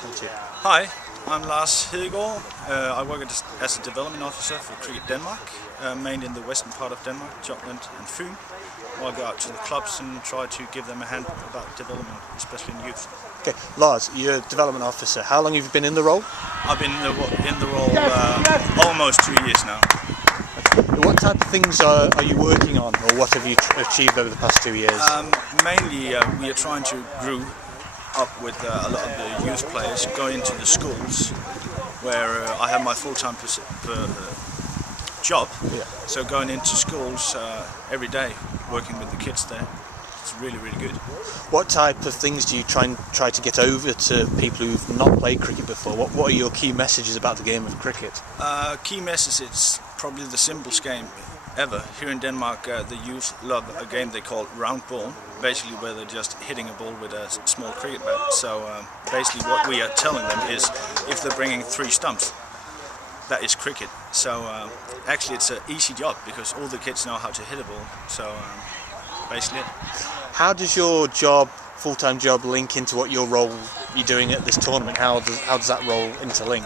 Hi, I'm Lars Hedegaard. I work as a development officer for Cricket Denmark, mainly in the western part of Denmark, Jutland and Fyn. I go out to the clubs and try to give them a hand about development, especially in youth. Okay, Lars, you're a development officer. How long have you been in the role? I've been in the role almost 2 years now. What type of things are you working on, or what have you achieved over the past 2 years? Mainly, we are trying to grow up with a lot of the youth players, going into the schools where I have my full-time job. Yeah. So going into schools every day, working with the kids there, it's really, really good. What type of things do you try to get over to people who've not played cricket before? What are your key messages about the game of cricket? Key message, it's probably the simplest game ever. Here in Denmark, the youth love a game they call round ball, basically where they're just hitting a ball with a small cricket bat. So basically what we are telling them is if they're bringing 3 stumps, that is cricket. So actually it's an easy job because all the kids know how to hit a ball. So basically it. How does your full-time job, link into what your role you're doing at this tournament? How does that role interlink?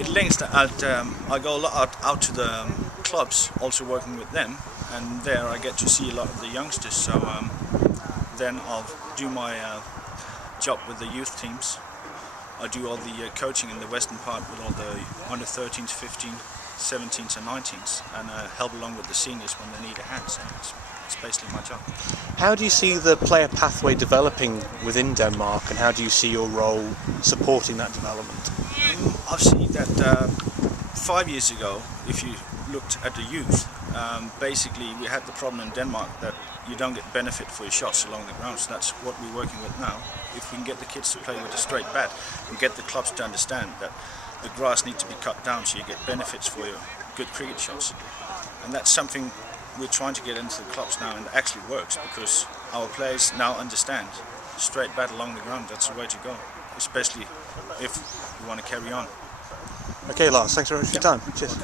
It links that I go a lot out to the clubs, also working with them, and there I get to see a lot of the youngsters. So then I'll do my job with the youth teams. I do all the coaching in the western part with all the under 13s, 15s, 17s and 19s, and help along with the seniors when they need a hand. So it's basically my job. How do you see the player pathway developing within Denmark, and how do you see your role supporting that development? I've seen that 5 years ago, if you looked at the youth, basically we had the problem in Denmark that you don't get benefit for your shots along the ground, so that's what we're working with now. If we can get the kids to play with a straight bat and get the clubs to understand that the grass needs to be cut down so you get benefits for your good cricket shots. And that's something we're trying to get into the clubs now, and it actually works because our players now understand straight bat along the ground, that's the way to go, especially if we want to carry on. Okay, Lars, thanks very much for your time. Cheers.